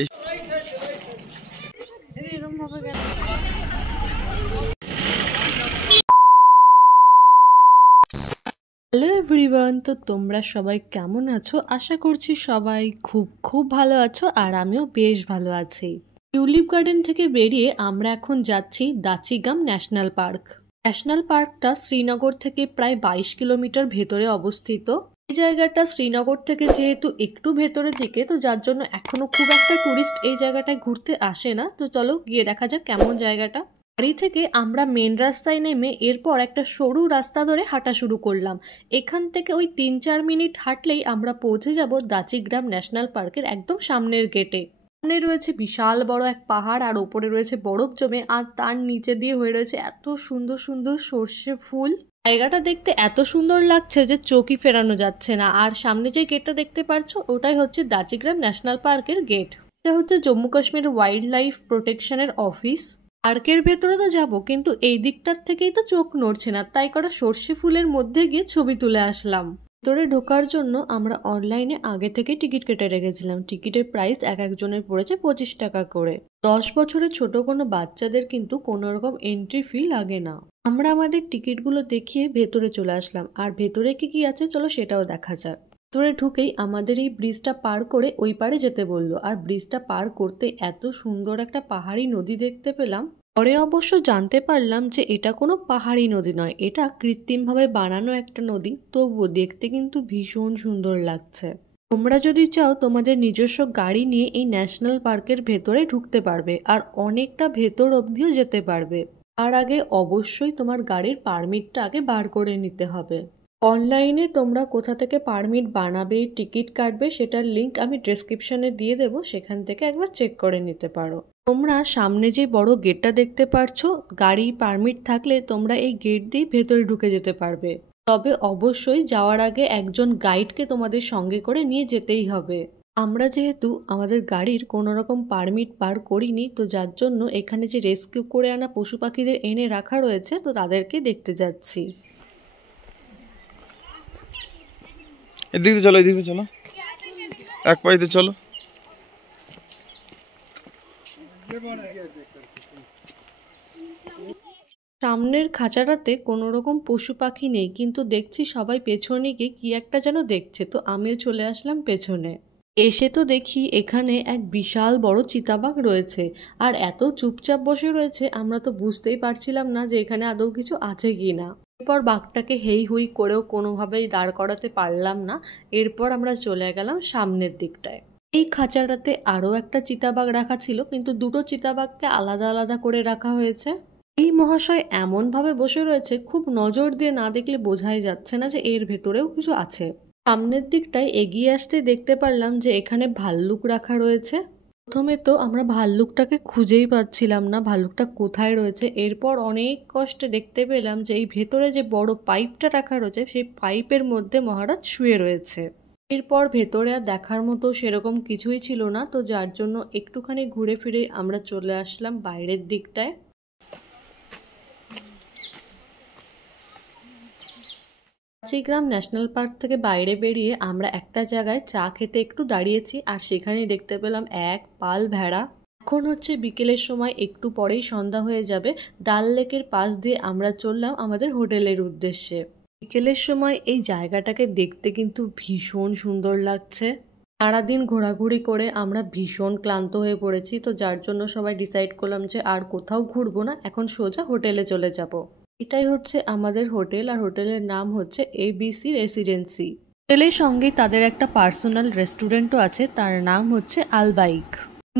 এই hello everyone, তো তোমরা সবাই কেমন আছো? আশা করছি সবাই খুব খুব ভালো আছো, আর আমিও বেশ ভালো আছি। টিউলিপ গার্ডেন থেকে বেরিয়ে আমরা এখন যাচ্ছি দাচিগাম ন্যাশনাল পার্ক। ন্যাশনাল পার্কটা শ্রীনগর থেকে প্রায় 22 কিলোমিটার ভেতরে অবস্থিত। এই জায়গাটা শ্রীনগর থেকে যেহেতু একটু ভেতরের দিকে, তো যার জন্য এখনো খুব একটা টুরিস্ট এই জায়গাটায় ঘুরতে আসে না। তো চলো গিয়ে দেখা যাক কেমন জায়গাটা। বাড়ি থেকে আমরা মেন রাস্তায় নেমে এরপর একটা সরু রাস্তা ধরে হাঁটা শুরু করলাম। এখান থেকে ওই 3-4 মিনিট হাঁটলেই আমরা পৌঁছে যাব দাচিগ্রাম ন্যাশনাল পার্কের একদম সামনের গেটে। সামনে রয়েছে বিশাল বড় এক পাহাড়, আর ওপরে রয়েছে বরফ জমে, আর তার নিচে দিয়ে হয়ে রয়েছে এত সুন্দর সুন্দর সর্ষে ফুল। জায়গাটা দেখতে এত সুন্দর লাগছে যে চোখই ফেরানো যাচ্ছে না। আর সামনে যে গেটটা দেখতে পাচ্ছ, ওটাই হচ্ছে দাচিগ্রাম ন্যাশনাল পার্কের গেট। এটা হচ্ছে জম্মু কাশ্মীর ওয়াইল্ড লাইফ প্রোটেকশনের অফিস। পার্কের ভেতরে তো যাবো, কিন্তু এই দিকটার থেকেই তো চোখ নড়ছে না, তাই করা সর্ষে ফুলের মধ্যে গিয়ে ছবি তুলে আসলাম। ভেতরে ঢোকার জন্য আমরা অনলাইনে আগে থেকে টিকিট কেটে রেখেছিলাম। টিকিটের প্রাইস এক একজনের পড়েছে 25 টাকা করে। 10 বছরের ছোট কোনো বাচ্চাদের কিন্তু কোনো রকম এন্ট্রি ফি লাগে না। আমরা আমাদের টিকিটগুলো দেখিয়ে ভেতরে চলে আসলাম, আর ভেতরে কি কি আছে চলো সেটাও দেখা যাক। ভেতরে ঢুকেই আমাদের এই ব্রিজটা পার করে ওই পারে যেতে বললো, আর ব্রিজটা পার করতে এত সুন্দর একটা পাহাড়ি নদী দেখতে পেলাম। পরে অবশ্য জানতে পারলাম যে এটা কোনো পাহাড়ি নদী নয়, এটা কৃত্রিমভাবে বানানো একটা নদী, তবুও দেখতে কিন্তু ভীষণ সুন্দর লাগছে। তোমরা যদি চাও তোমাদের নিজস্ব গাড়ি নিয়ে এই ন্যাশনাল পার্কের ভেতরে ঢুকতে পারবে, আর অনেকটা ভেতর অবধিও যেতে পারবে। তার আগে অবশ্যই তোমার গাড়ির পারমিটটা আগে বার করে নিতে হবে। অনলাইনে তোমরা কোথা থেকে পারমিট বানাবে, টিকিট কাটবে, সেটার লিঙ্ক আমি ডেসক্রিপশনে দিয়ে দেবো, সেখান থেকে একবার চেক করে নিতে পারো। তোমরা সামনে যে বড় গেটটা দেখতে পারছো, গাড়ি পারমিট থাকলে তোমরা এই গেট দিয়ে ভেতরে ঢুকে যেতে পারবে। তবে অবশ্যই যাওয়ার আগে একজন গাইডকে তোমাদের সঙ্গে করে নিয়ে যেতেই হবে। আমরা যেহেতু আমাদের গাড়ির কোনো রকম পারমিট বার করিনি, তো যার জন্য এখানে যে রেস্কিউ করে আনা পশু পাখিদের এনে রাখা রয়েছে, তো তাদেরকে দেখতে যাচ্ছি। এদিকে চলো, এদিকে চলো, এক পাইতে চলো। সামনের খাঁচাটাতে কোনো রকম পশু পাখি নেই, কিন্তু দেখছি সবাই পেছনে গিয়ে কি একটা যেন দেখছে, তো আমিও চলে আসলাম পেছনে। এসে তো দেখি এখানে এক বিশাল বড় চিতাবাঘ রয়েছে, আর এত চুপচাপ বসে রয়েছে আমরা তো বুঝতেই পারছিলাম না যে এখানে আদৌ কিছু আছে কি না। এরপর বাঘটাকে হেই হুই করেও কোনোভাবেই দাঁড় করাতে পারলাম না। এরপর আমরা চলে গেলাম সামনের দিকটায়। এই খাঁচাটাতে আরও একটা চিতাবাঘ রাখা ছিল, কিন্তু দুটো চিতাবাঘকে আলাদা আলাদা করে রাখা হয়েছে। এই মহাশয় এমনভাবে বসে রয়েছে, খুব নজর দিয়ে না দেখলে বোঝাই যাচ্ছে না যে এর ভেতরেও কিছু আছে। সামনের দিকটায় এগিয়ে আসতে দেখতে পারলাম যে এখানে ভাল্লুক রাখা রয়েছে। প্রথমে তো আমরা ভাল্লুকটাকে খুঁজেই পাচ্ছিলাম না, ভাল্লুকটা কোথায় রয়েছে। এরপর অনেক কষ্টে দেখতে পেলাম যে এই ভেতরে যে বড় পাইপটা রাখা রয়েছে, সেই পাইপের মধ্যে মহারাজ শুয়ে রয়েছে। এরপর ভেতরে আর দেখার মতো সেরকম কিছুই ছিল না, তো যার জন্য একটুখানি ঘুরে ফিরে আমরা চলে আসলাম বাইরের দিকটায়। দাচিগ্রাম ন্যাশনাল পার্ক থেকে বাইরে বেরিয়ে আমরা একটা জায়গায় চা খেতে একটু দাঁড়িয়েছি, আর সেখানেই দেখতে পেলাম এক পাল ভেড়া। এখন হচ্ছে বিকেলের সময়, একটু পরেই সন্ধ্যা হয়ে যাবে। ডাল লেকের পাশ দিয়ে আমরা চললাম আমাদের হোটেলের উদ্দেশ্যে। বিকেলের সময় এই জায়গাটাকে দেখতে কিন্তু ভীষণ সুন্দর লাগছে। সারাদিন ঘোরাঘুরি করে আমরা ভীষণ ক্লান্ত হয়ে পড়েছি, তো যার জন্য সবাই ডিসাইড করলাম যে আর কোথাও ঘুরবো না, এখন সোজা হোটেলে চলে যাব। এটাই হচ্ছে আমাদের হোটেল, আর হোটেলের নাম হচ্ছে ABC রেসিডেন্সি। হোটেলের সঙ্গেই তাদের একটা পার্সোনাল রেস্টুরেন্টও আছে, তার নাম হচ্ছে আলবাইক।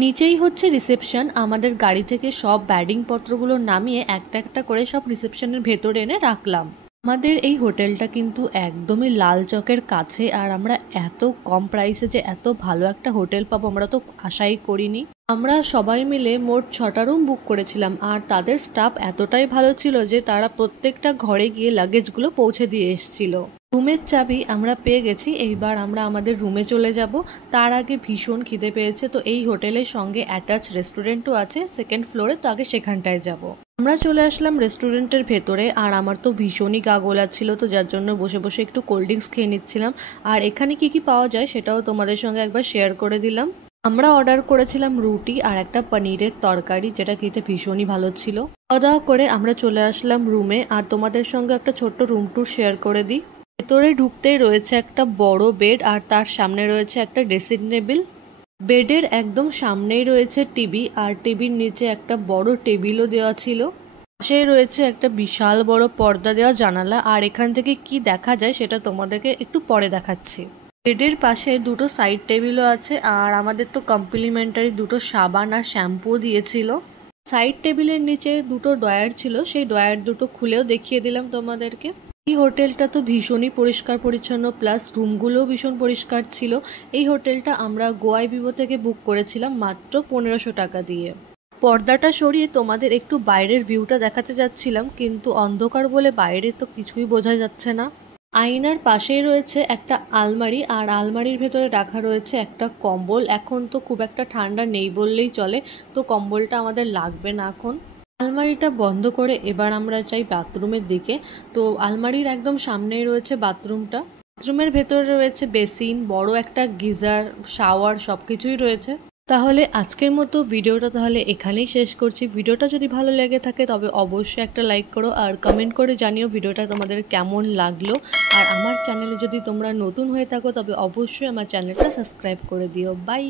নিচেই হচ্ছে রিসেপশন। আমাদের গাড়ি থেকে সব ব্যাডিং পত্রগুলো নামিয়ে একটা একটা করে সব রিসেপশনের ভেতরে এনে রাখলাম। আমাদের এই হোটেলটা কিন্তু একদমই লাল চকের কাছে, আর আমরা এত কম প্রাইসে যে এত ভালো একটা হোটেল পাবো আমরা তো আশাই করিনি। আমরা সবাই মিলে মোট 6টা রুম বুক করেছিলাম, আর তাদের স্টাফ এতটাই ভালো ছিল যে তারা প্রত্যেকটা ঘরে গিয়ে লাগেজগুলো পৌঁছে দিয়ে এসেছিল। রুমের চাবি আমরা পেয়ে গেছি, এইবার আমরা আমাদের রুমে চলে যাব। তার আগে ভীষণ খিদে পেয়েছে, তো এই হোটেলের সঙ্গে অ্যাটাচ রেস্টুরেন্টও আছে সেকেন্ড ফ্লোরে, তো আগে সেখানটায় যাব। আমরা চলে আসলাম রেস্টুরেন্টের ভেতরে, আর আমার তো ভীষণই গা গোলাচ্ছিল, তো যার জন্য বসে বসে একটু কোল্ড ড্রিঙ্কস খেয়ে নিচ্ছিলাম। আর এখানে কি কি পাওয়া যায় সেটাও তোমাদের সঙ্গে একবার শেয়ার করে দিলাম। আমরা অর্ডার করেছিলাম রুটি আর একটা পনিরের তরকারি, যেটা খেতে ভীষণই ভালো ছিল। খাওয়া দাওয়া করে আমরা চলে আসলাম রুমে, আর তোমাদের সঙ্গে একটা ছোট্ট রুম ট্যুর শেয়ার করে দিই। ভেতরে ঢুকতেই রয়েছে একটা বড় বেড, আর তার সামনে রয়েছে একটা ড্রেসিং টেবিল। বেডের একদম সামনেই রয়েছে টিভি, আর টিভির নিচে একটা বড় টেবিলও দেওয়া ছিল। পাশেই রয়েছে একটা বিশাল বড় পর্দা দেওয়া জানালা, আর এখান থেকে কি দেখা যায় সেটা তোমাদেরকে একটু পরে দেখাচ্ছি। বেডের পাশে দুটো সাইড টেবিলও আছে, আর আমাদের তো কমপ্লিমেন্টারি দুটো সাবান আর শ্যাম্পুও দিয়েছিল। সাইড টেবিলের নিচে দুটো ড্রয়ার ছিল, সেই ড্রয়ার দুটো খুলেও দেখিয়ে দিলাম তোমাদেরকে। এই হোটেলটা তো ভীষণই পরিষ্কার পরিচ্ছন্ন, প্লাস রুমগুলোও ভীষণ পরিষ্কার ছিল। এই হোটেলটা আমরা গোয়াই ভিভো থেকে বুক করেছিলাম মাত্র 1500 টাকা দিয়ে। পর্দাটা সরিয়ে তোমাদের একটু বাইরের ভিউটা দেখাতে যাচ্ছিলাম, কিন্তু অন্ধকার বলে বাইরে তো কিছুই বোঝা যাচ্ছে না। আয়নার পাশেই রয়েছে একটা আলমারি, আর আলমারির ভেতরে রাখা রয়েছে একটা কম্বল। এখন তো খুব একটা ঠান্ডা নেই বললেই চলে, তো কম্বলটা আমাদের লাগবে না এখন। আলমারিটা বন্ধ করে এবার আমরা যাই বাথরুমের দিকে। তো আলমারির একদম সামনেই রয়েছে বাথরুমটা। বাথরুমের ভেতরে রয়েছে বেসিন, বড় একটা গিজার, শাওয়ার, সব কিছুই রয়েছে। তাহলে আজকের মতো ভিডিওটা তাহলে এখানেই শেষ করছি। ভিডিওটা যদি ভালো লেগে থাকে তবে অবশ্যই একটা লাইক করো, আর কমেন্ট করে জানিও ভিডিওটা তোমাদের কেমন লাগলো। আর আমার চ্যানেলে যদি তোমরা নতুন হয়ে থাকো তবে অবশ্যই আমার চ্যানেলটা সাবস্ক্রাইব করে দিও। বাই।